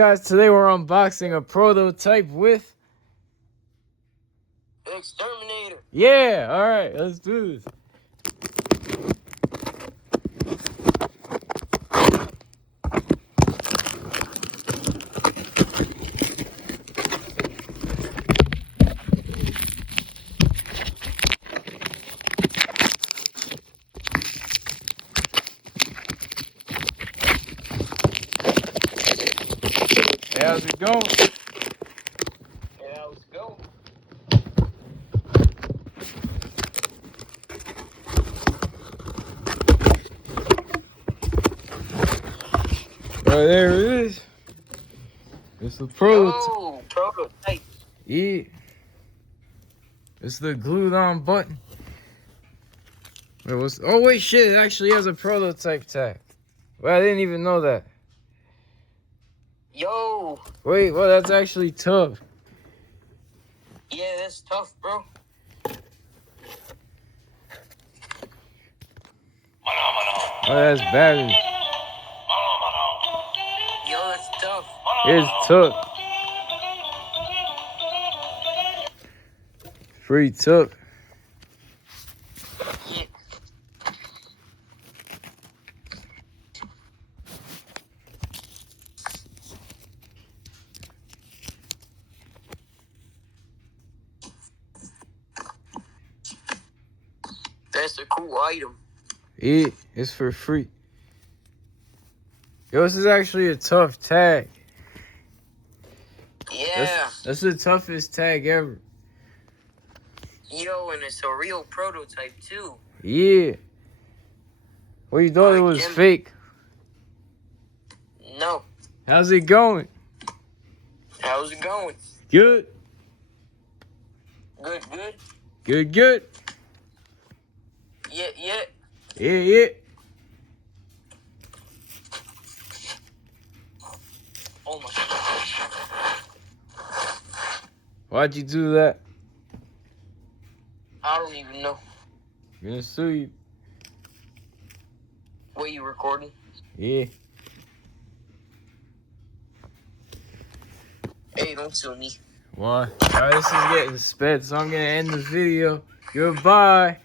Guys, today we're unboxing a prototype with Exterminator. Yeah, alright, let's do this. Hey, how's it going? Hey, how's it going? Oh, there it is. It's the prototype. Yo, prototype. Yeah. It's the glued on button. Wait, oh wait, shit, it actually has a prototype tag. Well, I didn't even know that. Yo. Wait, well, that's actually tough. Yeah, that's tough, bro. Oh, that's battery. Yo, that's tough. It's tough. Pretty tough. Yeah. That's a cool item. Yeah, it's for free. Yo, this is actually a tough tag. Yeah. That's the toughest tag ever. Yo, and it's a real prototype, too. Yeah. Well, you thought it was Gemmy. fake. No. How's it going? How's it going? Good. Good, good? Good, good. Yeah, yeah. Yeah, yeah. Oh, my gosh. Why'd you do that? I don't even know. I'm gonna sue you. What, you recording? Yeah. Hey, don't sue me. Why? Alright, this is getting sped, so I'm gonna end the video. Goodbye.